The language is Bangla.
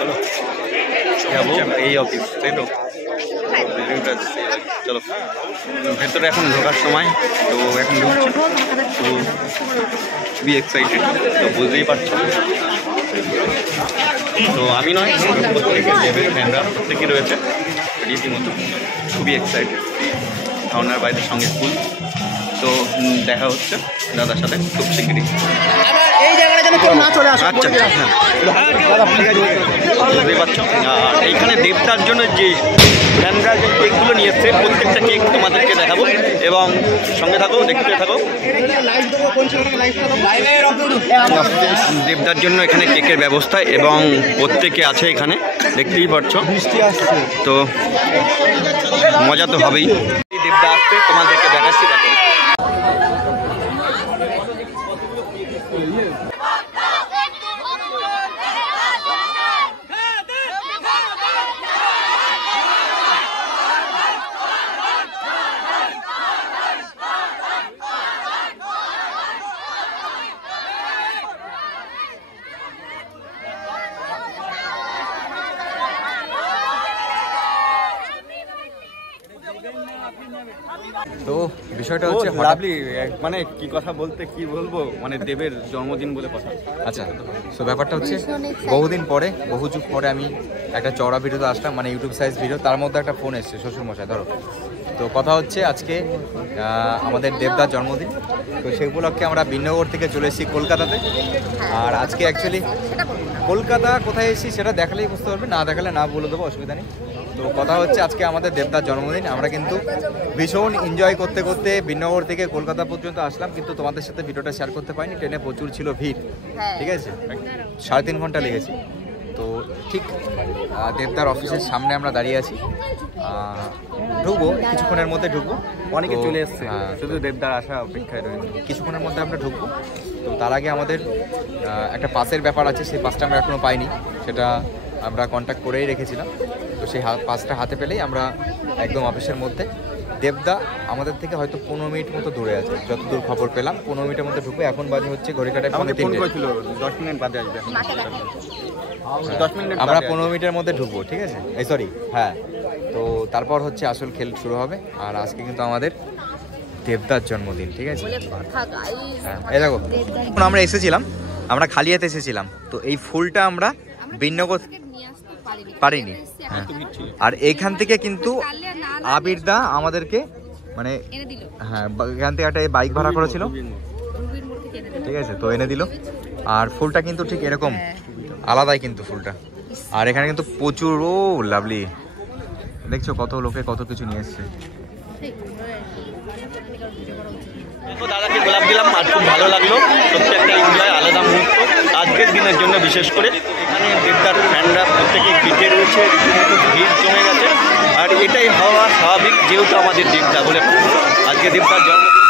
চলো যাবো এই অফিস, তাই তো? চলো ভেতরে এখন ঢোকার সময়, তো এখন ঢুকছি, তো খুবই এক্সাইটেড, তো বুঝতেই পারছো। তো আমি নয়, প্রত্যেকে দেবের ফ্যানরা প্রত্যেকেই রয়েছে রীতিমতো খুবই এক্সাইটেড। ধারণার বাইরের সঙ্গে ফুল। তো দেখা হচ্ছে দাদার সাথে খুব শিগগিরই। আচ্ছা বুঝতেই পারছো। আর এইখানে দেবতার জন্য যে ফ্যানরা যে কেকগুলো নিয়ে এসছে, প্রত্যেকটা কেক তোমাদেরকে দেখাবো এবং সঙ্গে থাকো, দেখতে থাকো। দেবদার জন্য এখানে কেকের ব্যবস্থা এবং প্রত্যেকে আছে এখানে, দেখতেই পাচ্ছ। তো মজা তো হবেই। দেবদা আসছে, তোমাদেরকে দেখাচ্ছি, দেখো। তো বিষয়টা হচ্ছে লাভলি, মানে কি কথা বলতে কি বলবো, মানে দেবের জন্মদিন বলে কথা। আচ্ছা, তো ব্যাপারটা হচ্ছে বহুদিন পরে, বহু যুগ পরে আমি একটা চওড়া ভিডিওতে আসলাম, মানে ইউটিউব সাইজ ভিডিও। তার মধ্যে একটা ফোন এসছে শ্বশুরমশাই, ধরো। তো কথা হচ্ছে আজকে আমাদের দেবদার জন্মদিন, তো সেই উপলক্ষে আমরা বিন্নগর থেকে চলে এসেছি কলকাতাতে। আর আজকে অ্যাকচুয়ালি কলকাতা কোথায় এসেছি সেটা দেখালেই বুঝতে পারবে, না দেখালে না বলে দেবো, অসুবিধা নেই। তো কথা হচ্ছে আজকে আমাদের দেবদার জন্মদিন। আমরা কিন্তু ভীষণ এনজয় করতে করতে বিন্নগর থেকে কলকাতা পর্যন্ত আসলাম, কিন্তু তোমাদের সাথে ভিডিওটা শেয়ার করতে পারিনি, ট্রেনে প্রচুর ছিল ভিড়, ঠিক আছে? 3.5 ঘন্টা লেগেছে। তো ঠিক দেবদার অফিসের সামনে আমরা দাঁড়িয়ে আছি, ঢুকবো কিছুক্ষণের মধ্যে, ঢুকবো। অনেকে চলে এসছে, শুধু দেবদার আসা অপেক্ষায় রয়েছে। কিছুক্ষণের মধ্যে আমরা ঢুকবো। তো তার আগে আমাদের একটা পাসের ব্যাপার আছে, সেই পাসটা আমরা এখনও পাইনি, সেটা আমরা কন্ট্যাক্ট করেই রেখেছিলাম। তো সেই পাসটা হাতে পেলেই আমরা একদম অফিসের মধ্যে। দেবদা আমাদের থেকে হয়তো 15 মিনিট মতো দূরে আছে, যতদূর খবর পেলাম 15 মিনিটের মধ্যে ঢুকবো। এখন বাজে হচ্ছে ঘড়িকাটায় 3:30, 10 মিনিট বাদে আসবে। আমরা 15 মিনিটের মধ্যে ঢুকবো, ঠিক আছে? এই সরি, হ্যাঁ। তো তারপর হচ্ছে আসল খেল শুরু হবে। আর আজকে কিন্তু আমাদের দেবদার জন্মদিন, ঠিক আছে? হ্যাঁ, এই দেখো, আমরা এসেছিলাম, আমরা খালি হাতে এসেছিলাম। তো এই ফুলটা আমরা বিন্নগর পারিনি, হ্যাঁ। আর এইখান থেকে কিন্তু আবিরদা আমাদেরকে, মানে হ্যাঁ, এখান থেকে একটা বাইক ভাড়া করেছিল, ঠিক আছে? তো এনে দিল। আর ফুলটা কিন্তু ঠিক এরকম আলাদাই কিন্তু ফুলটা। আর এখানে কিন্তু প্রচুর, ও লাভলি, দেখছো কত লোকে কত কিছু নিয়ে এসছে। দাদাকে গোলাপ দিলাম আর খুব ভালো লাগলো, সত্যি একটা এনজয়, আলাদা মুহূর্ত আজকের দিনের জন্য বিশেষ করে। এখানে দেবদার ফ্যানরা প্রত্যেকে ভিড়ে রয়েছে, রীতিমতো ভিড় জমে গেছে। আর এটাই হওয়া স্বাভাবিক, যেহেতু আমাদের দেবদা বলে আজকে দেবদার জন্মদিন।